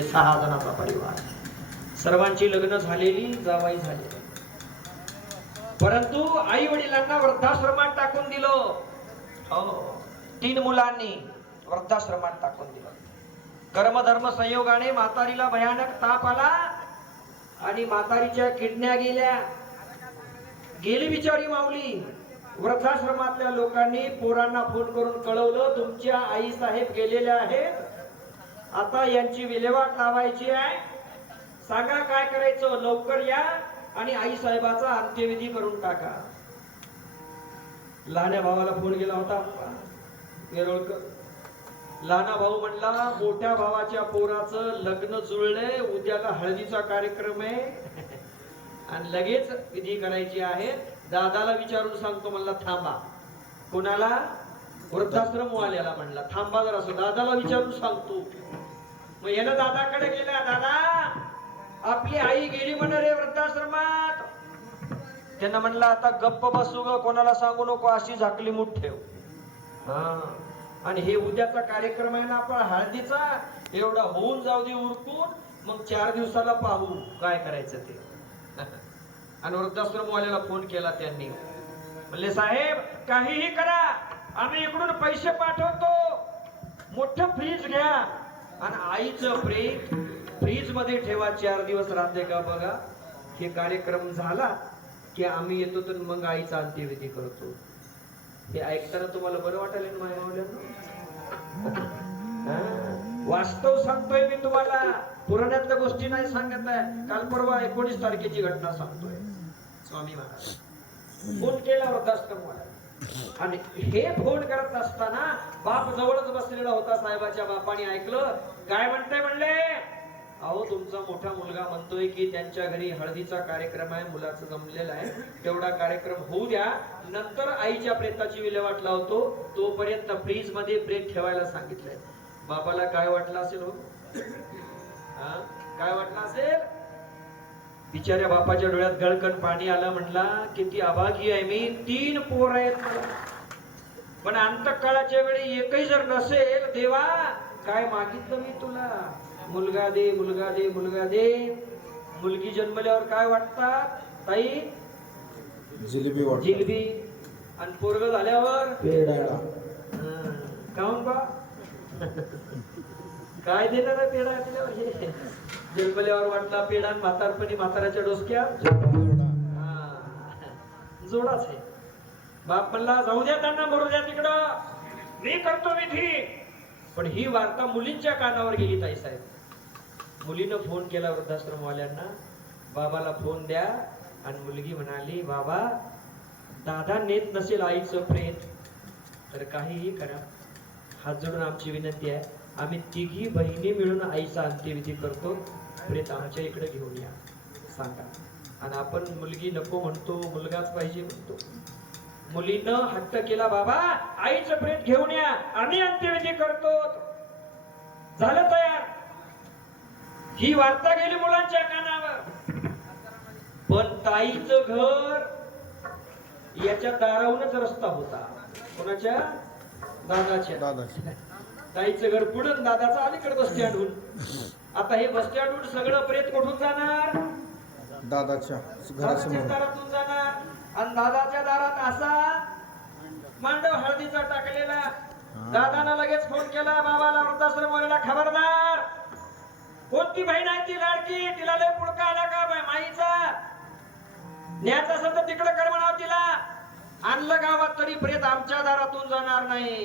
6 जणांचा परिवार, सर्वांची लग्न झालेली, जावाई झाले, परंतु आई वडिलांना वृद्धाश्रमात टाकून दिलं. हो, 3 मुलांनी वृद्धाश्रमात टाकून दिलं. कर्मधर्म संयोगाने म्हातारीला भयानक ताप आला आणि म्हातारीच्या किडन्या गेली बिचारी माऊली. वृद्धाश्रमातल्या लोकांनी पोरांना फोन करून कळवलं, तुमच्या आई साहेब गेलेल्या आहेत, आता यांची विल्हेवाट लावायची आहे, सांगा काय करायचं, लवकर या आणि आई साहेबाचा अंत्यविधी करून टाका. लहान्या भावाला फोन गेला होता वेरोळकर. लहाना भाऊ म्हणला, मोठ्या भावाच्या पोराचं लग्न जुळलंय, उद्याला हळदीचा कार्यक्रम आहे आणि लगेच विधी करायची आहे, दादाला विचारून सांगतो. म्हणला थांबा. कोणाला? वृद्धाश्रम वाल्याला म्हणला थांबा जरा, असं दादाला विचारून सांगतो. मग याला दादाकडे गेला, दादा आपली आई गेली म्हण रे वृद्धाश्रमात. त्यांना म्हणला आता गप्प बसू ग, कोणाला सांगू नको, अशी झाकली मूठ ठेव. आणि हे उद्याचा कार्यक्रम आहे ना आपण हळदीचा, एवढा होऊन जाऊ दे उरकून, मग 4 दिवसाला पाहू काय करायचं ते. आणि वृद्धाश्रम वाल्याला फोन केला त्यांनी, म्हणले साहेब काहीही करा, आम्ही इकडून पैसे पाठवतो, मोठं फ्रीज घ्या आणि आईचं प्रेम फ्रीज मध्ये ठेवा, 4 दिवस राहते का बघा. हे कार्यक्रम झाला की आम्ही येतो तर मग आईचा अंत्यविधी करतो. हे ऐकताना तुम्हाला बरं वाटेल ना माझ्या मावल्यांना? वास्तव सांगतोय मी तुम्हाला, पुराणातल्या गोष्टी नाही सांगत आहे. काल परवा 19 तारखेची घटना सांगतोय. स्वामी महाराज फोन केला वृद्धाश्रमवाला आणि हे फोन करत असताना बाप जवळच बसलेला होता. साहेबाच्या बापाने ऐकलं, काय म्हणते म्हणले, अहो तुमचा मोठा मुलगा म्हणतोय की त्यांच्या घरी हळदीचा कार्यक्रम आहे, मुलाचं जमलेला आहे, तेवढा कार्यक्रम होऊ द्या, नंतर आईच्या प्रेताची विल्हेवाट लावतो, तोपर्यंत फ्रीज मध्ये प्रेत ठेवायला सांगितलंय. बापाला काय वाटलं असेल हो? काय वाटलं असेल? बिचाऱ्या बापाच्या डोळ्यात गळकन पाणी आलं. म्हणला किती अभागी आहे मी, 3 पोर आहेत मला, पण अंतकाळाच्या वेळी एकही जर नसेल, देवा काय मागितलं मी तुला, मुलगा दे, मुलगा दे, मुलगा दे. मुलगी जन्मल्यावर काय वाटतात ताई? जिलेबी वाटतात. जिलेबी. आणि पोरग झाल्यावर पेढा. काहून बा काय देणार आहे पेढा आपल्यावर? जन्मल्यावर वाटला पेढा, म्हातारपणी म्हाताऱ्याच्या डोसक्यात जोडाच आहे. बाप म्हणला जाऊ द्या त्यांना, मरू द्या तिकडं, मी करतो विधी. पण ही वार्ता मुलींच्या कानावर गेली ताई साहेब. मुलीनं फोन केला वृद्धाश्रमवाल्यांना, बाबाला फोन द्या. आणि मुलगी म्हणाली, बाबा दादा नेत नसेल आईचं प्रेत तर काहीही करा, हात जोडून आमची विनंती आहे, आम्ही 3घी बहिणी मिळून आईचा अंत्यविधी करतो, प्रेत आमच्या इकडे घेऊन या सांगा. आणि आपण मुलगी नको म्हणतो, मुलगाच पाहिजे म्हणतो. मुलीनं हट्ट केला, बाबा आईचं प्रेत घेऊन या, आम्ही अंत्यविधी करतो. झालं तयार. ही वार्ता गेली मुलांच्या कानावर. पण ताईचं घर याच्या दारावूनच रस्ता होता. कोणाच्या? दादाच्या. ताईचं घर पुढून, दादाचं अलीकडे बस स्टँडहून. आता हे बस स्टँडहून सगळं प्रेत कुठून जाणार? दादाच्या दारातून जाणार. आणि दादाच्या दारात असा मांडव हळदीचा टाकलेला. दादानं लगेच फोन केला बाबाला, वृद्धाश्रमवाल्याला, खबरदार, कोणती बहीण आहे ती लाडकी, तिला लय पुळका आला का माईचा, न्यायचं असेल तर तिकडे कर म्हणावं तिला. आणलं गावात तरी प्रेत आमच्या दारातून जाणार नाही.